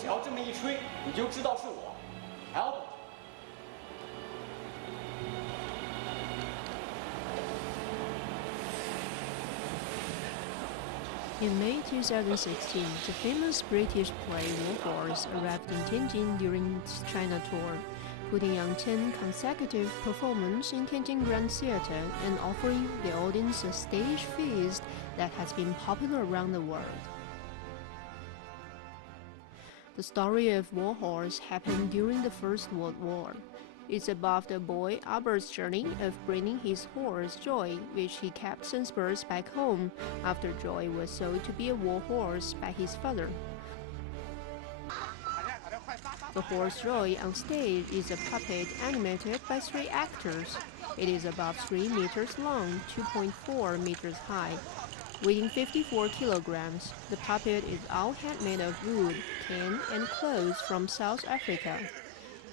只要这么一吹，你就知道是我。Albert。In May 2016, the famous British play War Horse arrived in Tianjin during its China tour, putting on 10 consecutive performances in Tianjin Grand Theatre and offering the audience a stage feast that has been popular around the world. The story of War Horse happened during the First World War. It's about the boy Albert's journey of bringing his horse Joy, which he kept since birth, back home after Joy was sold to be a war horse by his father. The horse Joy on stage is a puppet animated by 3 actors. It is about 3 meters long, 2.4 meters high. Weighing 54 kilograms, the puppet is all handmade of wood, cane, and clothes from South Africa.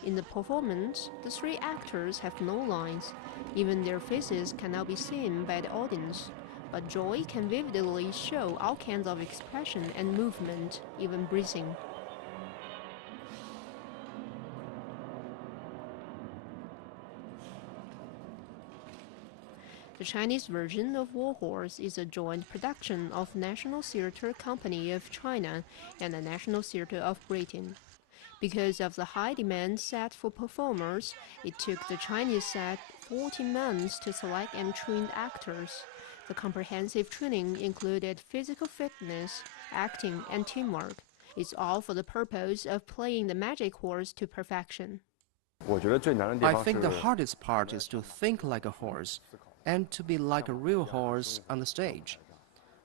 In the performance, the 3 actors have no lines. Even their faces cannot be seen by the audience. But Joy can vividly show all kinds of expression and movement, even breathing. The Chinese version of War Horse is a joint production of National Theatre Company of China and the National Theatre of Britain. Because of the high demand set for performers, it took the Chinese set 14 months to select and train actors. The comprehensive training included physical fitness, acting, and teamwork. It's all for the purpose of playing the magic horse to perfection. I think the hardest part is to think like a horse and to be like a real horse on the stage.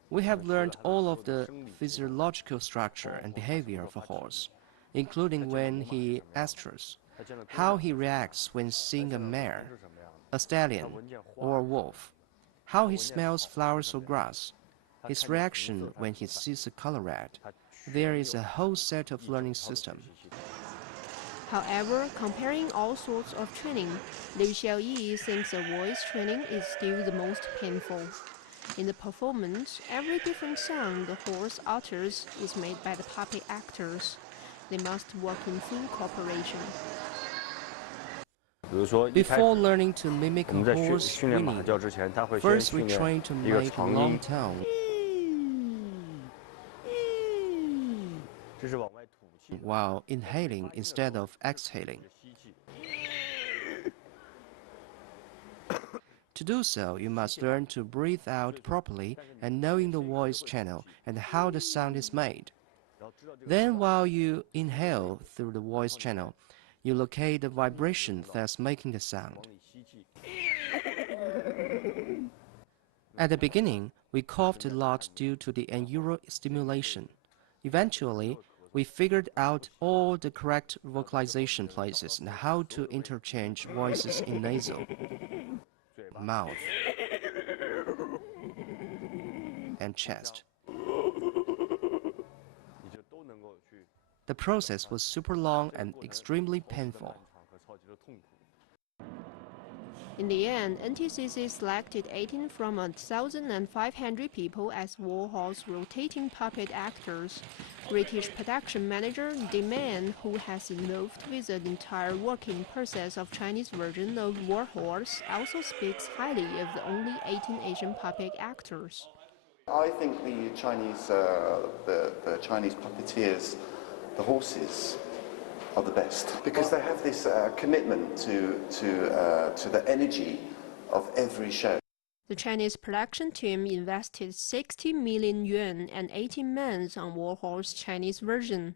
We have learned all of the physiological structure and behavior of a horse, including when he estrus, how he reacts when seeing a mare, a stallion, or a wolf, how he smells flowers or grass, his reaction when he sees the color red. There is a whole set of learning system. However, comparing all sorts of training, Liu Xiaoyi thinks the voice training is still the most painful. In the performance, every different sound the horse utters is made by the puppet actors. They must work in full cooperation. Before learning to mimic a horse whinnying, first we train to make a long tone while inhaling instead of exhaling. To do so, you must learn to breathe out properly and knowing the voice channel and how the sound is made. Then while you inhale through the voice channel, you locate the vibration that's making the sound. At the beginning, we coughed a lot due to the neural stimulation. Eventually, we figured out all the correct vocalization places and how to interchange voices in nasal, mouth, and chest. The process was super long and extremely painful. In the end, NTCC selected 18 from 1,500 people as War Horse rotating puppet actors. British production manager Deman, who has involved with the entire working process of Chinese version of War Horse, also speaks highly of the only 18 Asian puppet actors. I think the Chinese puppeteers, the horses, are the best because they have this commitment to the energy of every show. The Chinese production team invested 60 million yuan and 18 months on War Horse Chinese version.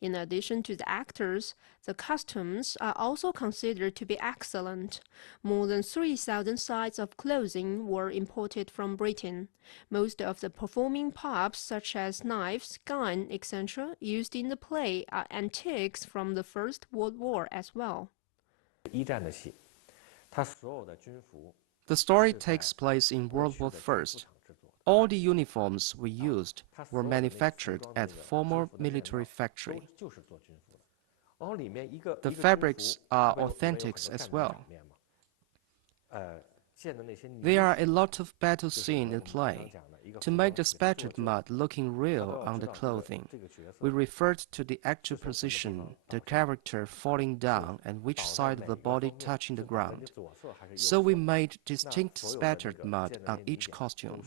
In addition to the actors, the costumes are also considered to be excellent. More than 3,000 sets of clothing were imported from Britain. Most of the performing props, such as knives, guns, etc., used in the play are antiques from the First World War as well. The story takes place in World War I. All the uniforms we used were manufactured at former military factory. The fabrics are authentic as well. There are a lot of battle scenes in play. To make the spattered mud looking real on the clothing, we referred to the actual position, the character falling down and which side of the body touching the ground. So we made distinct spattered mud on each costume.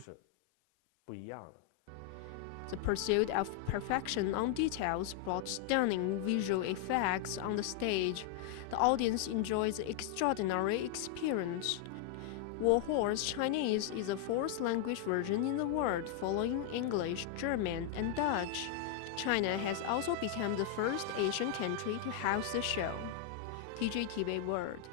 The pursuit of perfection on details brought stunning visual effects on the stage. The audience enjoys the extraordinary experience. War Horse Chinese is the fourth language version in the world, following English, German, and Dutch. China has also become the first Asian country to host the show. TJTV World.